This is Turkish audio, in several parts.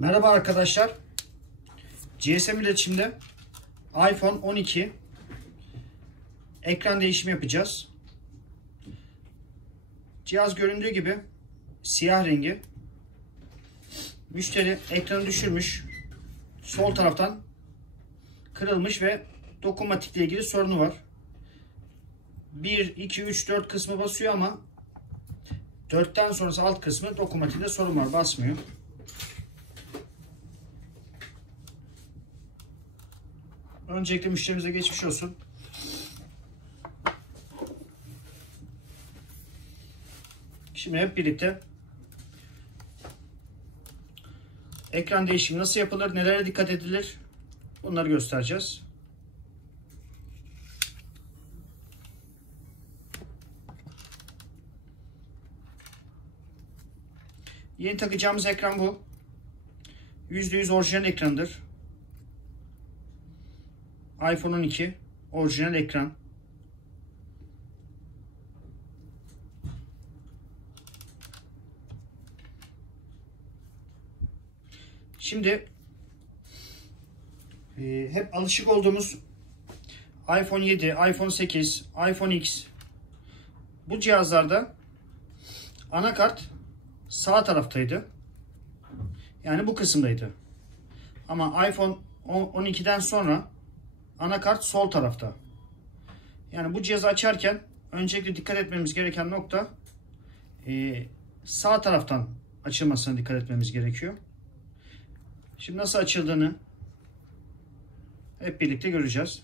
Merhaba arkadaşlar. GSM iletişimde iPhone 12 ekran değişimi yapacağız. Cihaz göründüğü gibi siyah rengi. Müşteri ekranı düşürmüş. Sol taraftan kırılmış ve dokunmatikle ilgili sorunu var. 1, 2, 3, 4 kısmı basıyor ama 4'ten sonrası alt kısmı dokunmatikte sorun var. Basmıyor. Öncelikle müşterimize geçmiş olsun. Şimdi hep birlikte ekran değişimi nasıl yapılır, nelere dikkat edilir, bunları göstereceğiz. Yeni takacağımız ekran bu. %100 orijinal ekrandır. iPhone 12 orijinal ekran. Şimdi hep alışık olduğumuz iPhone 7, iPhone 8, iPhone X bu cihazlarda anakart sağ taraftaydı. Yani bu kısımdaydı. Ama iPhone 12'den sonra anakart sol tarafta. Yani bu cihazı açarken öncelikle dikkat etmemiz gereken nokta sağ taraftan açılmasına dikkat etmemiz gerekiyor. Şimdi nasıl açıldığını hep birlikte göreceğiz.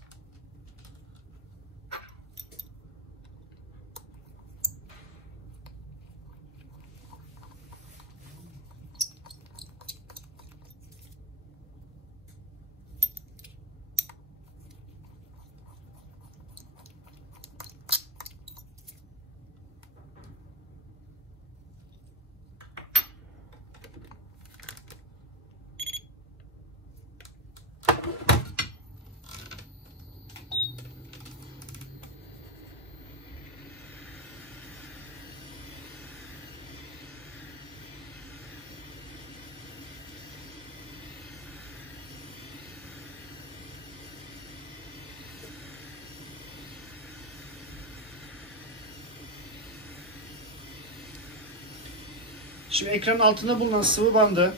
Şimdi ekranın altında bulunan sıvı bandı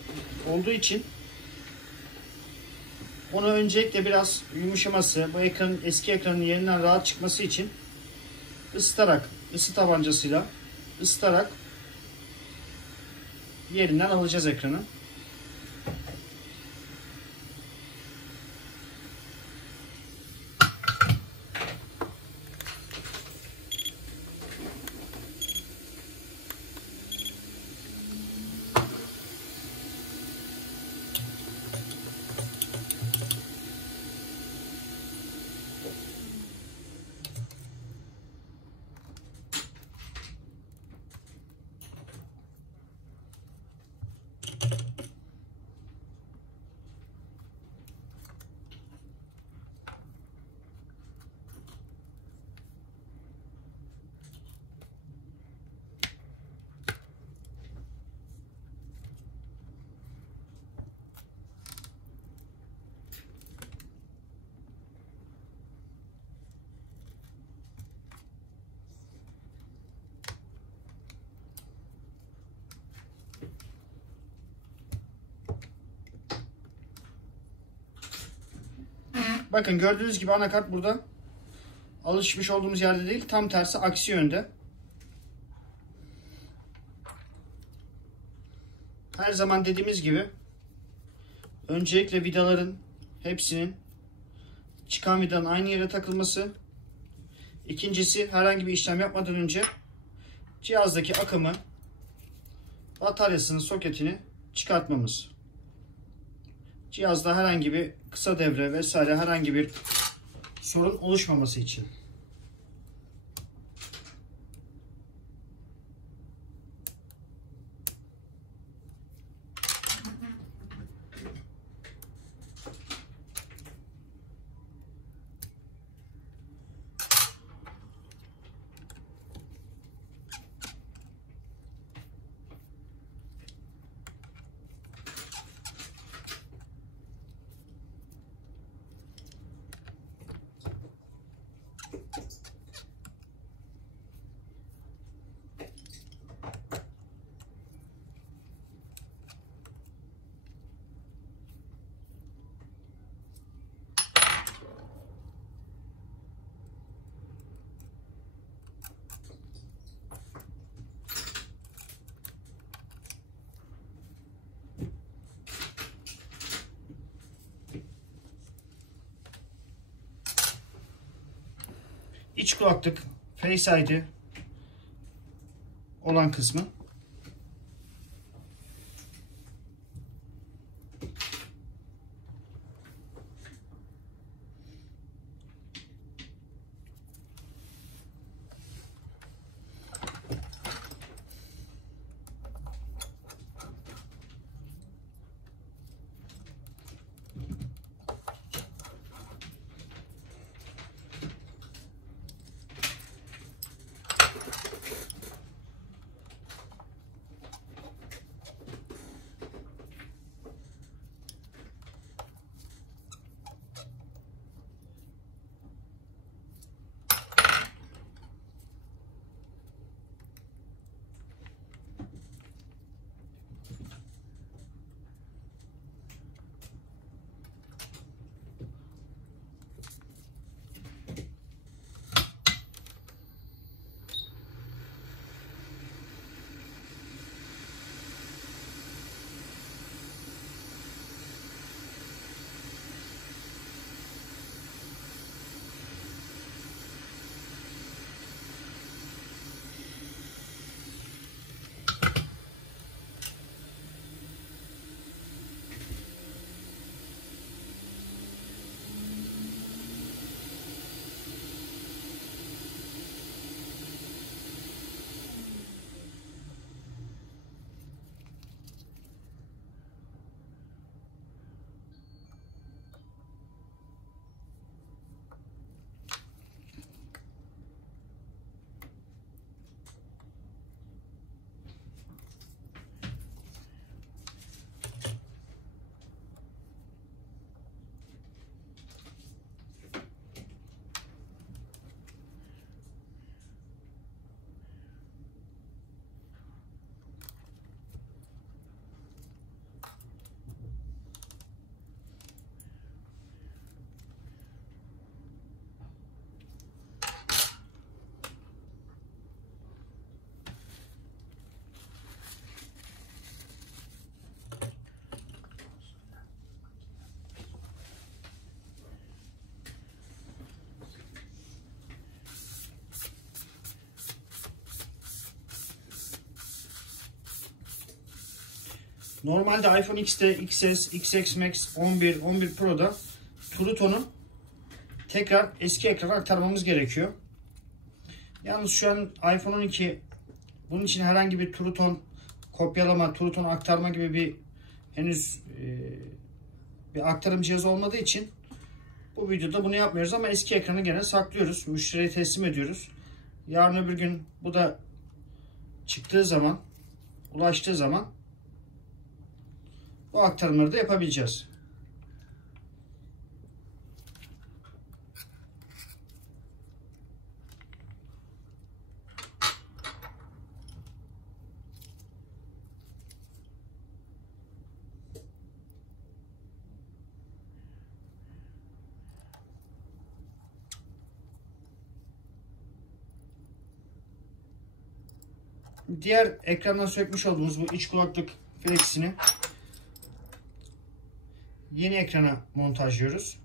olduğu için onu öncelikle biraz yumuşaması, bu ekranın eski ekranın yerinden rahat çıkması için ısıtarak, ısı tabancasıyla ısıtarak yerinden alacağız ekranı. Bakın gördüğünüz gibi anakart burada. Alışmış olduğumuz yerde değil, tam tersi aksi yönde. Her zaman dediğimiz gibi öncelikle vidaların hepsinin çıkan vidanın aynı yere takılması. İkincisi, herhangi bir işlem yapmadan önce cihazdaki akımı, bataryasının soketini çıkartmamız. Cihazda herhangi bir kısa devre vesaire herhangi bir sorun oluşmaması için. iç kulaklık Face ID olan kısmı. Normalde iPhone X'te, XS, XS Max, 11, 11 Pro'da True Tone'u tekrar eski ekrana aktarmamız gerekiyor. Yalnız şu an iPhone 12 bunun için herhangi bir True Tone kopyalama, True Tone aktarma gibi bir henüz bir aktarım cihazı olmadığı için bu videoda bunu yapmıyoruz ama eski ekranı gene saklıyoruz. Müşteriye teslim ediyoruz. Yarın öbür gün bu da çıktığı zaman, ulaştığı zaman bu aktarımları da yapabileceğiz. Diğer ekrandan sökmüş olduğumuz bu iç kulaklık flexini yeni ekrana montajlıyoruz.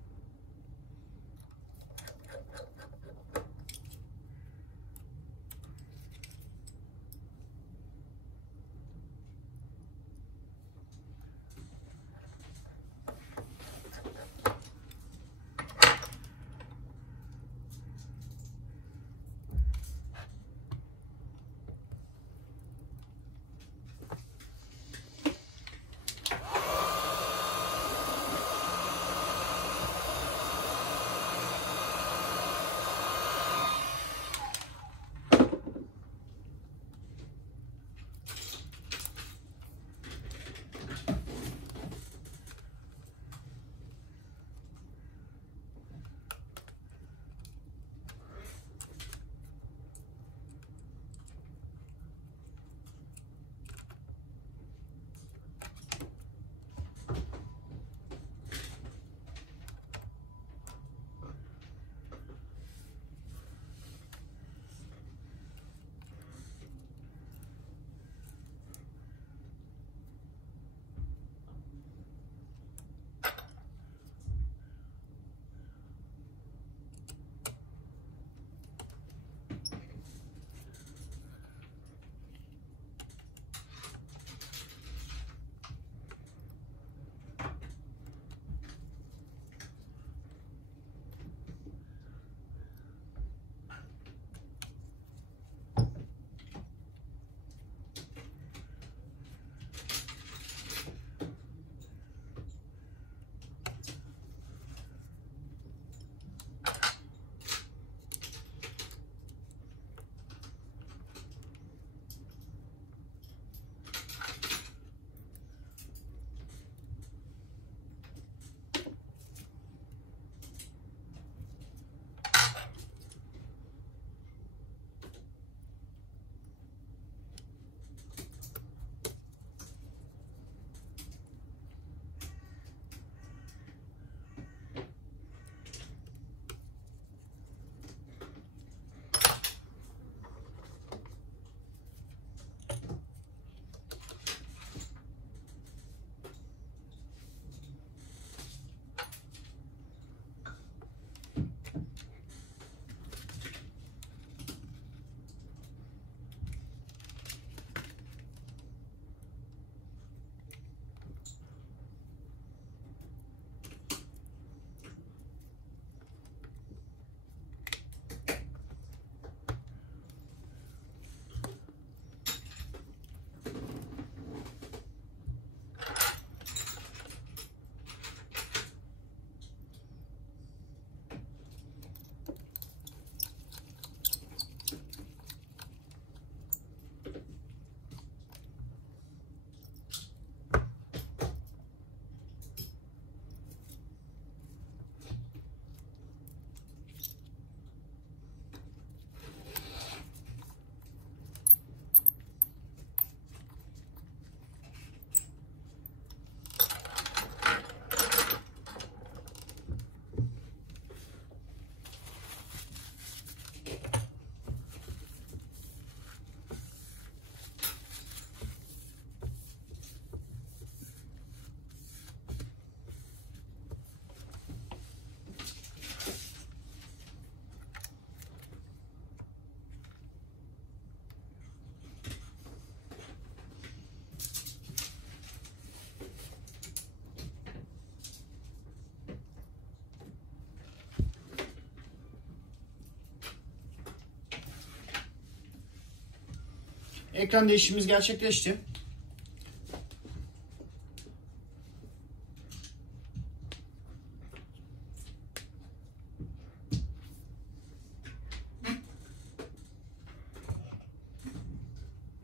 Ekran değişimimiz gerçekleşti.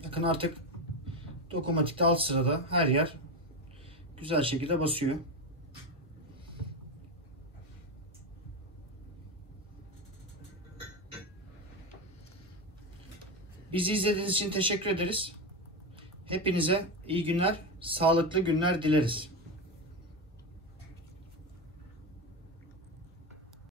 Bakın artık dokunmatikte alt sırada her yer güzel şekilde basıyor. Bizi izlediğiniz için teşekkür ederiz. Hepinize iyi günler, sağlıklı günler dileriz.